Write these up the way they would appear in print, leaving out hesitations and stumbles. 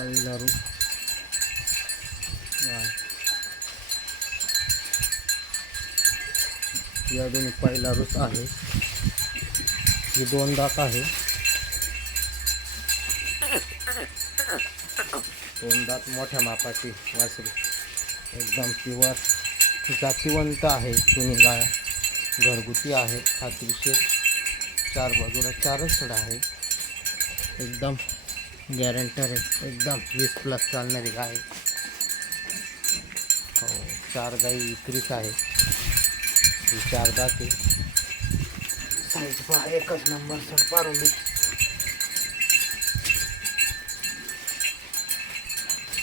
पहिला रू या दोन्ही पहिला रूस आहे. ही 2 दात आहे. 2 दात मोठ्या मापाची वासरी एकदम प्युअर जातीवंत आहे. दोन्ही गाया घरगुती आहे. खात्रीशीर 4 बाजूला 4च सड आहे. एकदम गॅरंटर आहे. एकदम 20+ चालणारी गाय. हो 4 गाई विक्रीच आहे. ही 4 दाते. साईज पहा एकच नंबर सड पारुंडी.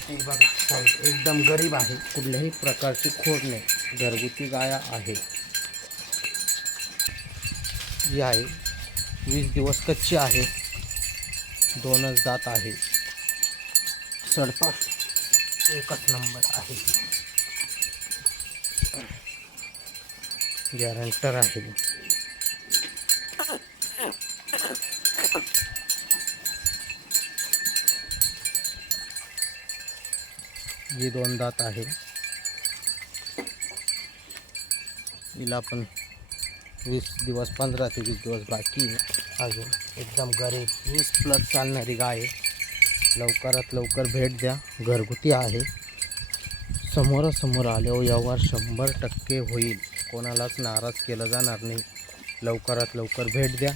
हे बघा साईज एकदम गरीब आहे. कुठल्याही प्रकारची खोड नाही. घरगुती गाया आहे. जी आहे 20 दिवस कच्ची आहे. 2च दात आहे. सडपा एकच नंबर आहे. गॅरंटर आहे. ही 2 दात आहे. हिला आपण 20 दिवस 15 ते 20 दिवस बाकी अजून. एकदम गरीब 20+ चालणारी गाय आहे. लवकरात लवकर भेट द्या. घरगुती आहे. समोरासमोर आल्यावर व्यवहार 100% होईल. कोणालाच नाराज केलं जाणार नाही. लवकरात लवकर भेट द्या.